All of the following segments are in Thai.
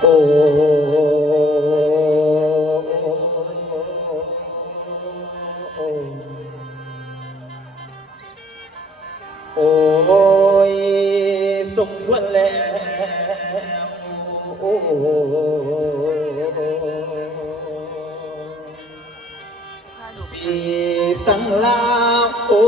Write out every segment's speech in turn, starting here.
โอ้โอ้ยสมควรแล้วโอ้สีสังลาโอ้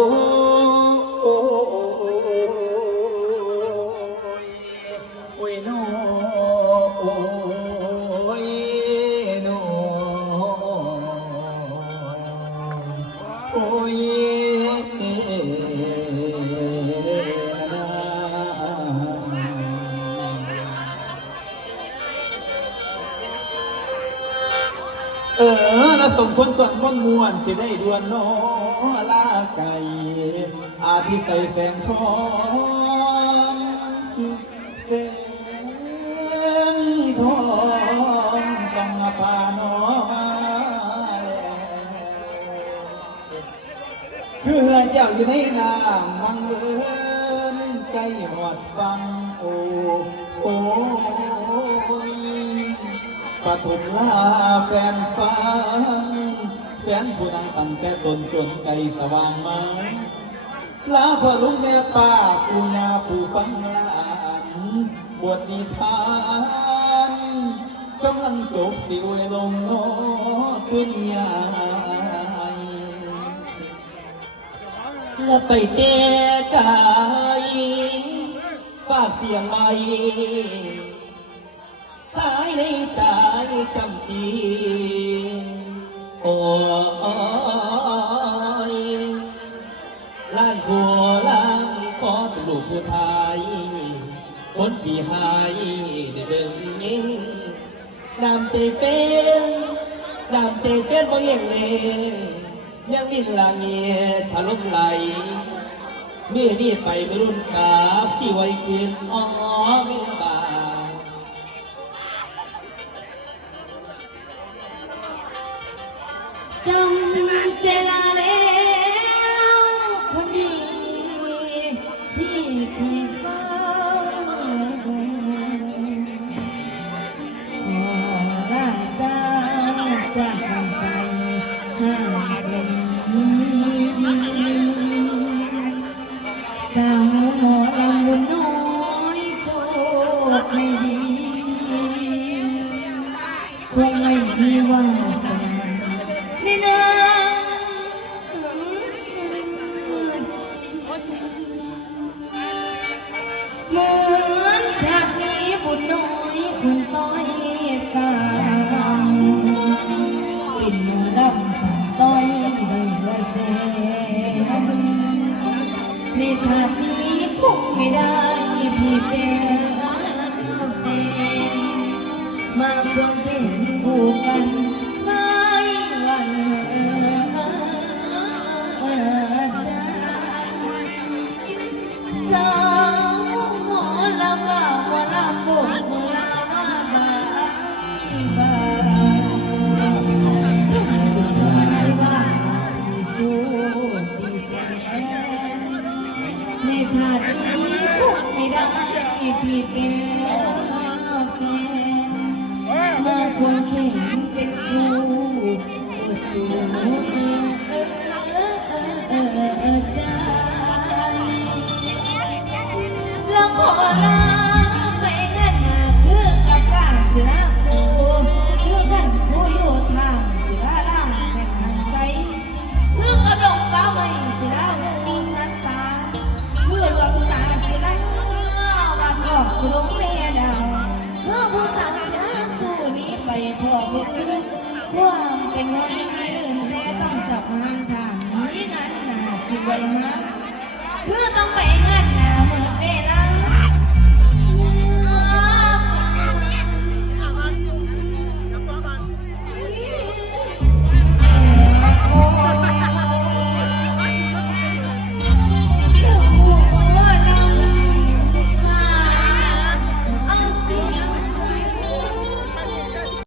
เออแล้วสมควรก่อนม่อนมวนสิได้ดวนโนลาไก่ อาทิตย์ใส่แสงทองแสงทองฟังพานอมาแล้วคือเจ้าอยู่ในน้ำมังเอิญใจหอดฟังโอ้โอ้ ปฐมลาแฟนฟังแฟนผู้นังตั้งแต่ต้นจนไกลสว่างมาลาพ่อลุงแม่ป้าปู่ย่าผู้ฟังหลานบวชนิทานกำลังจบสิวยลงโนขึ้นยายแล้วไปเตะกายฝากเสียงไม่ ตายในใจจำจีโอ้ยล้านผัวล้านขอเป็นลูกผู้ไทย คนที่หายได้เดินนิ่งน้ำใจเฟ้นน้ำใจเฟ้นบ่เยังเลงยังลินลาเงียฉลมไหลเมื่อนี่ไปรุ่นกาที่ไว้เกวียนอ๋อ เจลาแล้วคนดีที่เคยฟังขอลาเจ้าจากกันไปห่างคนสาวหมอลำบุญน้อยโชคไม่ดีคงไม่มีวาสนาในเนา เหมือนชาตินี้บุญน้อยคนต้อยตามปิ่นหมูดำต้อยดังกระแสนในชาตินี้คงไม่ได้พี่เป็นแฟนมาควงเห็นคู่กันไม่วันเออใจ ชาตินี้คงไม่ได้พี่เป็นแฟนมาควงเข็นเป็นคู่สู่ใจ ลงเมียดาวเพื่อผู้สาวศิลาสู้นี้ไปพอผู้อื่นความเป็นวันนี้ไม่ลื่นแต่ต้องจับหางทางนี้นั้นน่าสิไว้มาคือต้องไปงาน